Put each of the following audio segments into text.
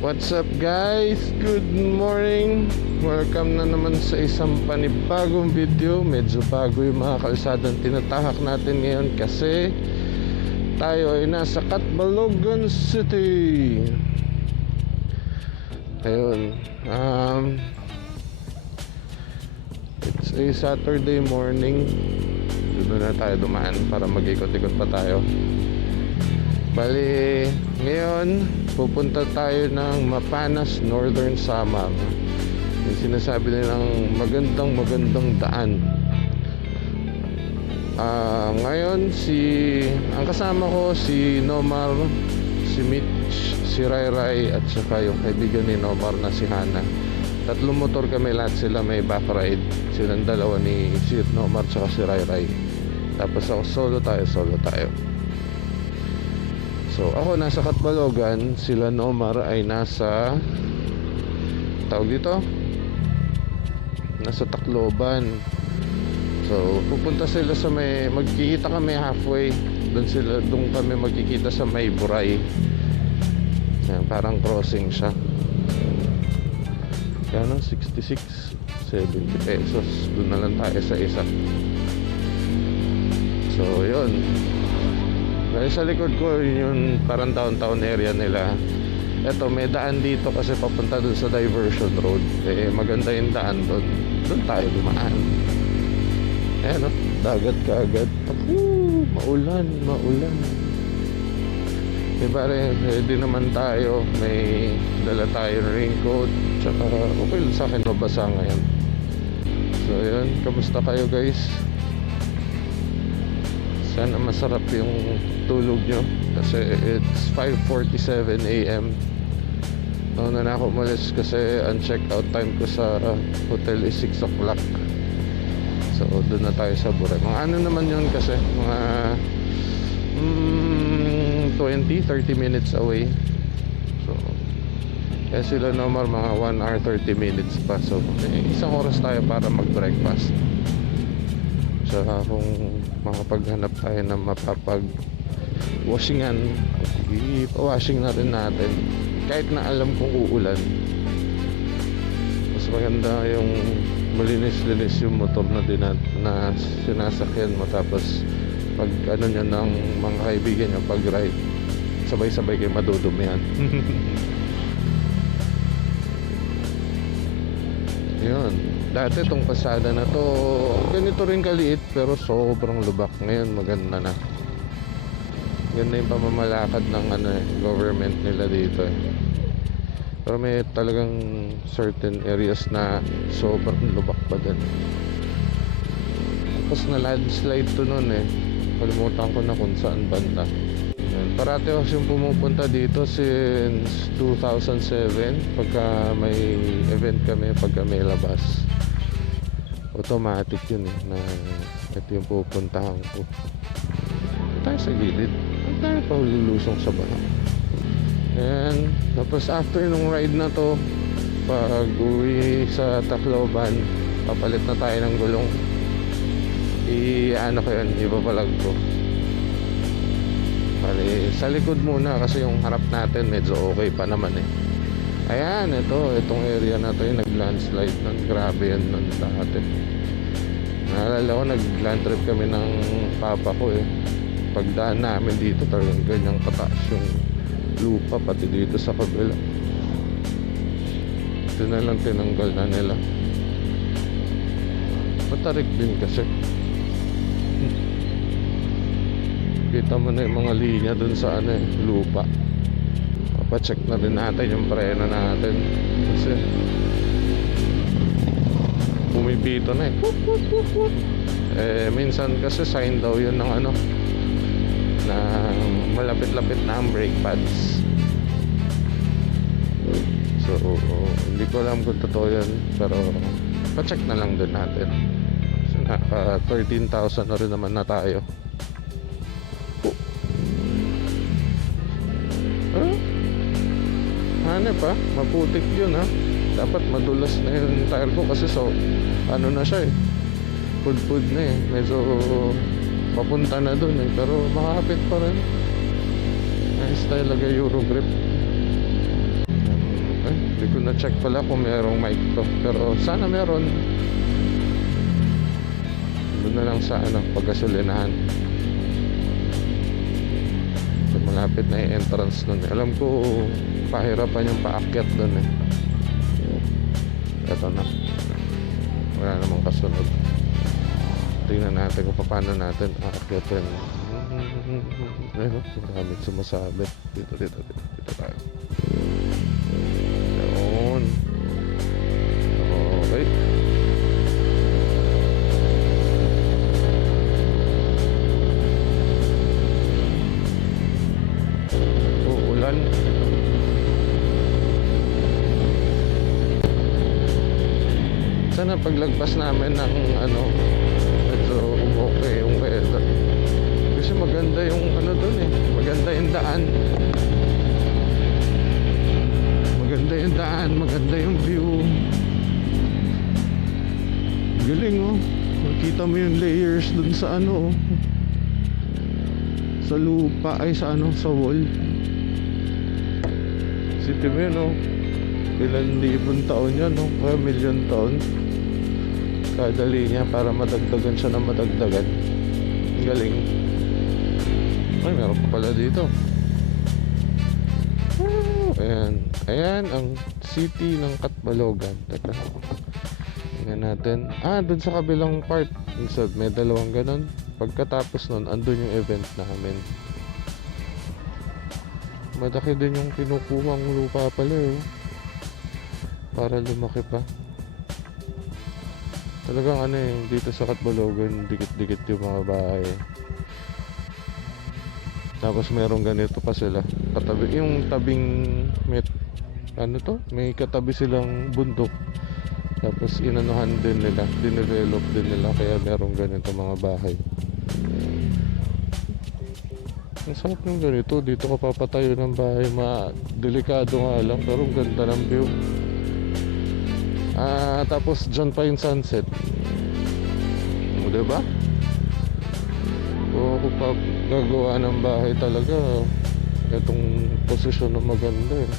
What's up guys? Good morning. Welcome na naman sa isang panibagong video. Medyo bago yung mga kalsadang tinatahak natin ngayon kasi tayo ay nasa Catbalogan City. Ayun. It's a Saturday morning. Doon na tayo dumaan para mag-ikot-ikot pa tayo. Bali, ngayon pupunta tayo ng Mapanas, Northern Samar. Yung sinasabi nilang magandang daan. Ngayon ang kasama ko si Nomar, si Mitch, si Rai at saka yung kaibigan ni Nomar na si Hana. Tatlong motor kami, lahat sila may back ride. Silang dalawa ni si Nomar at saka si Rai. Tapos ako solo tayo. So ako nasa Catbalogan, sila Nomar ay nasa nasa Tacloban. So pupunta sila sa magkikita kami halfway. Doon kami magkikita sa may Buray. Yan, parang crossing siya. Kano 66 70 pesos. Doon na lang tayo sa isa. So yun. Dahil sa likod ko yung parang downtown area nila. Eto, may daan dito kasi papunta dun sa diversion road. Maganda yung daan doon. Doon tayo dumaan. Ayan o, dagat kaagad. Maulan. Pare, ready naman tayo. May dala tayo raincoat. Tsaka okay lang sa akin mabasa ngayon. So yun, kamusta kayo guys? Sana masarap yung tulog nyo kasi it's 5:47 AM. Nauna na ako umalis kasi ang check out time ko sa hotel is 6 o'clock. So doon na tayo sa Buray. Mga ano naman yun kasi mga 20-30 minutes away. So kaya sila Nomar mga 1 hour 30 minutes pa. So isang oras tayo para mag breakfast. Saka kung makapaghanap tayo ng mapapag-washingan, ipa-washing na rin natin kahit na alam kung uulan. Mas maganda yung malinis-linis yung motor na sinasakyan mo. Tapos pag ano nyo ng mga kaibigan nyo pag ride, sabay-sabay kayo madudumihan. Yun. Dati itong pasada na to ganito rin kaliit pero sobrang lubak. Ngayon maganda na. Ganda yung pamamalakad ng government nila dito Pero may talagang certain areas na sobrang lubak pa din. Tapos na landslide to nun Kalimutan ko na kung saan banda. Parati ako yung pumupunta dito since 2007 pagka may event kami, pagka may labas. Automatic yun na ito yung pupuntahan ko. Tayo sa gilid. Tayo pa lulusong sa baha. And tapos after nung ride na to, pag uwi sa Tacloban, papalit na tayo ng gulong. Ano ko yun, ibabalag ko. Bali, sa likod muna kasi yung harap natin medyo okay pa naman Ayan, itong area na to yung nag-landslide nun. Grabe yan nun dati. Naalala ko, nag-land trip kami ng papa ko Pagdaan namin dito talagang ganyang kataas yung lupa, pati dito sa kabila. Ito na lang tinanggal na nila. Matarik din kasi. Kita mo na yung mga linya dun sa lupa. Papacheck na rin natin yung preno natin kasi pumipito na minsan kasi sign daw yun ng na malapit-lapit na ang brake pads. So hindi ko alam kung totoo yun, pero pacheck na lang din natin. So naka 13,000 na rin naman na tayo. Hanep maputik yun dapat madulas na yung tire ko kasi na siya pud na medyo papunta na dun pero makakapit pa rin. Nice talaga Euro grip. Hindi ko na check pala kung merong mic to. Pero sana meron. Doon na lang sa paggasolinahan. So, malapit na yung entrance nun. Alam ko pahirapan yung paakyat doon eh. Ito na. Wala namang kasunod. Tingnan natin kung paano natin aakyatin. Ayun, maraming sumasabit. Dito tayo. Yun. Okay. Uulan. Sana paglagpas namin ng medyo okay yung weather. Kasi maganda yung dun eh. Maganda yung daan. Maganda yung view. Galing oh. Makita mo yung layers dun sa sa lupa ay sa wall. City mo yun oh. Ilan libon taon yan oh. Kaya million taon. Kada linya para madagdagan siya na madagdagan. Galing. Ay, meron pa pala dito. Ayan ang city ng Catbalogan. Teka. Tingnan natin. Dun sa kabilang part. May dalawang ganun. Pagkatapos nun, andun yung event namin. Malaki din yung kinukuhang lupa pala eh. Para lumaki pa. Talagang dito sa Catbalogan, dikit-dikit yung mga bahay. Tapos merong ganito pa sila. Katabi, yung tabing may katabi silang bundok. Tapos inanuhan din nila, dinevelop din nila, kaya merong ganito mga bahay. Ang sarap yung ganito. Dito ka papatayo ng bahay. Delikado nga lang, pero ang ganda ng view. Tapos dyan pa yung sunset. Diba? Kung pa gagawa ng bahay talaga, itong posisyon na maganda eh.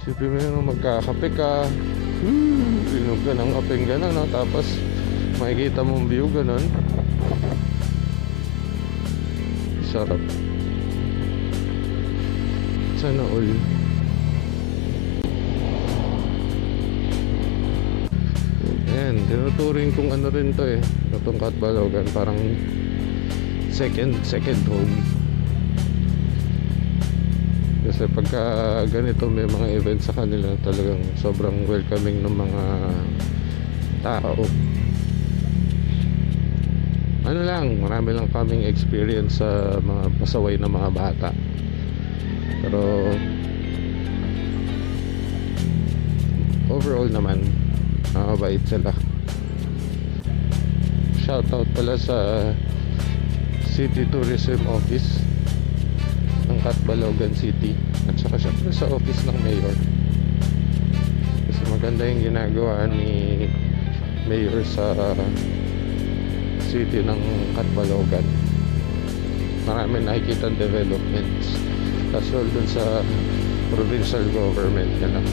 Sipin mo yun, magkakape ka, inog ka ng kapeng gano'n, no? Tapos makikita mong view gano'n. Sarap. Sana all. Ayan, tinuturing kung rin to eh. Itong Catbalogan, parang second home. Kasi pagka ganito may mga event sa kanila, talagang sobrang welcoming ng mga tao. Marami lang kaming experience sa mga pasaway na mga bata. Pero overall naman, mabait sila. Shoutout pala sa City Tourism Office ng Catbalogan City, at saka syempre sa office ng Mayor. Kasi maganda yung ginagawa ni Mayor sa city ng Catbalogan. Marami nakikita developments. Kaso dun sa provincial government yan lang.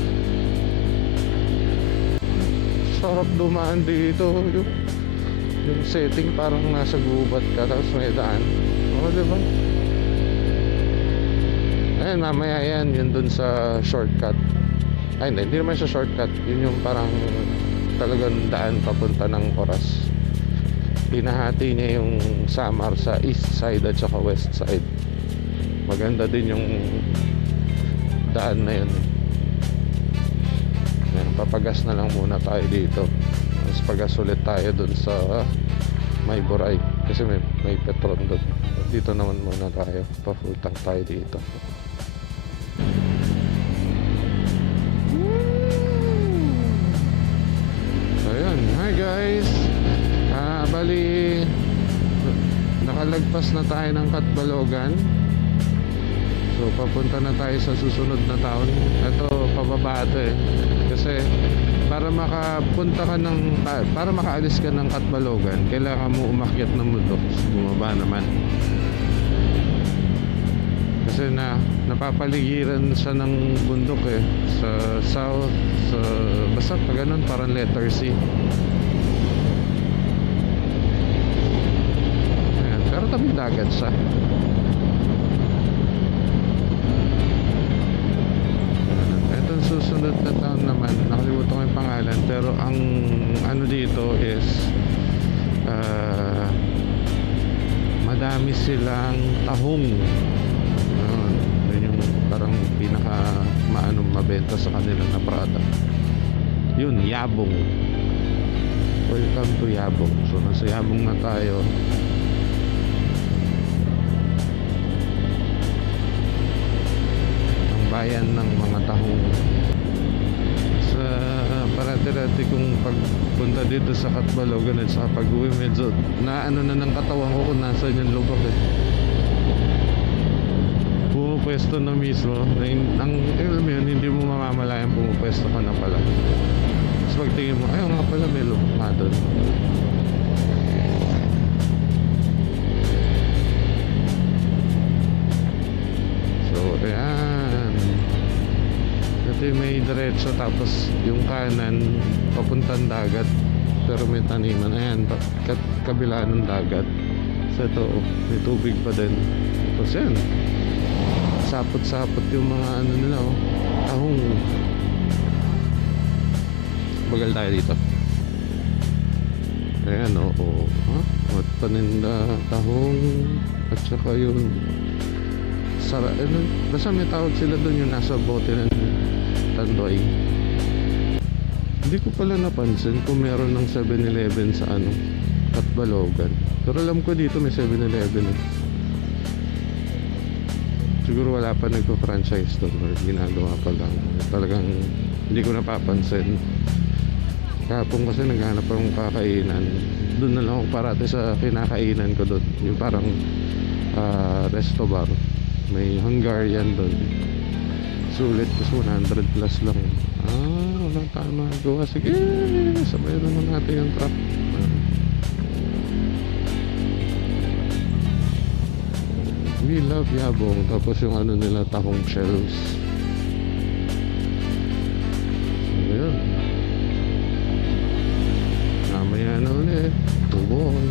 Sarap dumaan dito. Yung setting parang nasa gubat ka, tapos may daan. Diba? Ayun, mamaya yun dun sa shortcut. Ay hindi naman siya shortcut. Yun yung parang talagang daan papunta ng Oras. Pinahati niya yung Samar sa east side at saka west side. Maganda din yung daan na yun. Ayan, papagas na lang muna tayo dito. Tapos pagas ulit tayo dun sa May Boray. Kasi may Petron dun. Dito naman muna tayo. Pa-full tank tayo dito. Ayan, hi guys. Bali nakalagpas na tayo ng Catbalogan. So papunta na tayo sa susunod na town. Ito pababa ito eh. Kasi para makaalis ka ng Catbalogan, kailangan mo umakyat ng bundok, bumaba naman. Kasi napapaligiran siya ng bundok eh. Sa south, sa basta pa ganun, parang letter C. Ayan, pero tabing dagat siya. Itong susunod na taon naman, nakalimutan ko yung pangalan, pero ang ano dito is madami silang tahong. Yun yung parang pinaka maanong mabenta sa kanilang na product. Yun, Yabong. Welcome to Yabong. So nasa Yabong na tayo. Ang bayan ng mga tahong. Sa parati-rati kong pagpunta dito sa Catbalogan at sa pag-uwi, medyo naano na ng katawan ko kung nasan yung lubak eh. Pumupwesto na mismo ang alam mo yun, hindi mo mamamalayan pumupwesto ka na pala. Tapos pagtingin mo, ayaw nga pala may lubak nga doon. So ayan, kasi may diretso tapos yung kanan papuntang dagat, pero may taniman. Ayan, kabila ng dagat. So ito, may tubig pa din. Tapos yan, sapot-sapot yung mga ano nila tahong. Bagal tayo dito. Ayan at paninda tahong at saka yung basta may tawag sila doon yung nasa bote ng Tandoy. Hindi ko pala napansin kung meron ng 7-Eleven sa Catbalogan. Pero alam ko dito may 7-Eleven eh. Siguro wala pa nagpo-franchise doon or ginagawa pa lang. Talagang hindi ko napapansin. Kahapon kasi naghanap akong kakainan. Doon na lang ako parati sa kinakainan ko doon. Yung parang resto bar. May Hungarian doon. Sulit kasi 100 plus lang. Walang tama gawa. Sige, sabay naman natin yung truck. We love Yabong. Tapos yung ano nila, tahong shells. Ayan. Mamaya na ulit. Tuboy.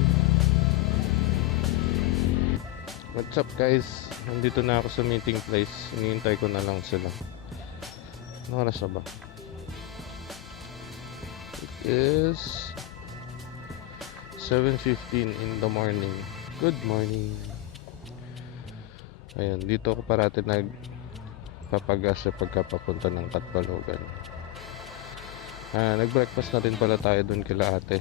What's up guys? Nandito na ako sa meeting place. Hinihintay ko na lang sila. Anong oras na ba? It is 7:15 in the morning. Good morning. Ayan, dito ako parati nagpapagas sa pagkapapunta ng Catbalogan. Nag-breakfast na rin pala tayo dun kila ate.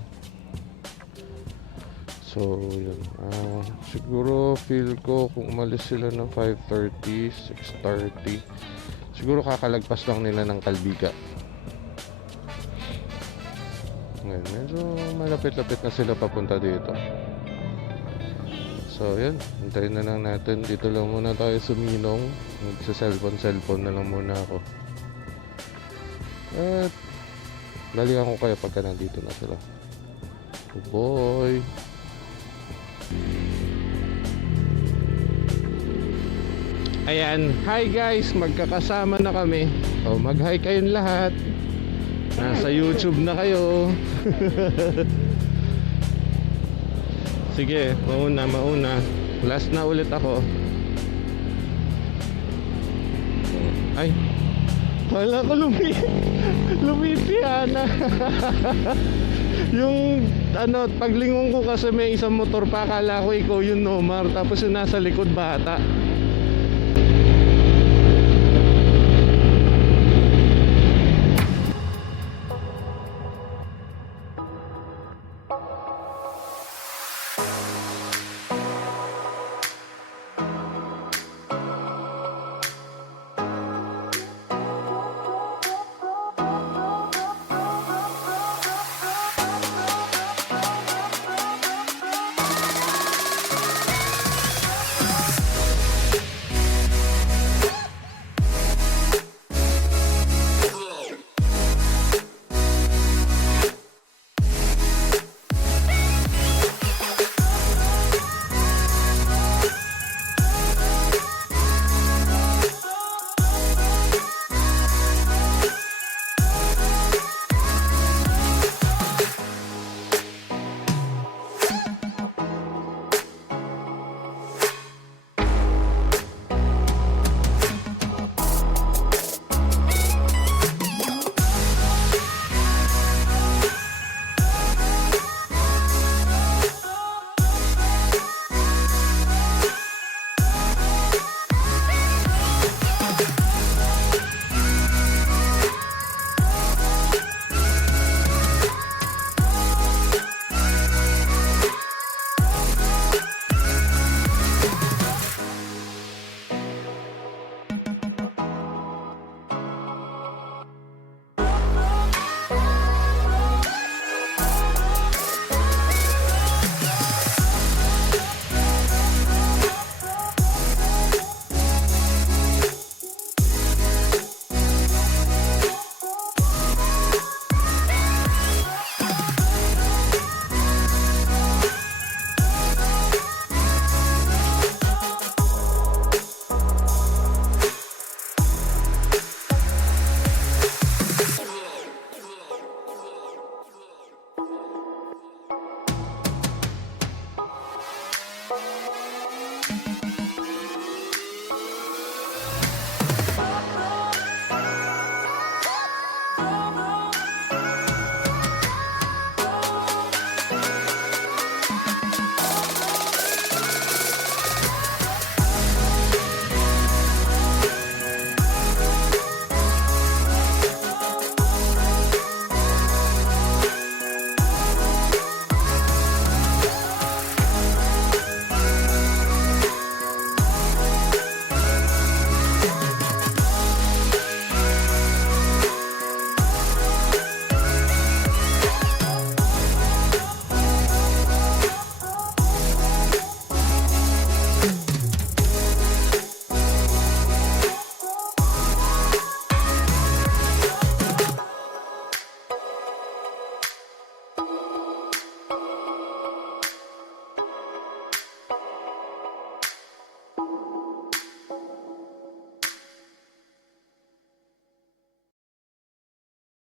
So, yun. Siguro feel ko kung umalis sila ng 5:30, 6:30, siguro kakalagpas lang nila ng Calbiga. Ngayon, medyo malapit-lapit na sila papunta dito. So, yun. Hintayin na lang natin. Dito lang muna tayo sa Minong. Magsa-cellphone na lang muna ako. At balikan ko kayo pagka nandito na sila. Oh boy! Ayan, hi guys, magkakasama na kami. Mag-hi kayong lahat. Nasa YouTube na kayo. Sige, mauna. Last na ulit ako. Ay, wala ko lumiti Ana. Yung paglingon ko kasi may isang motor pa, akala ko ikaw yung Nomar, tapos yung nasa likod bata.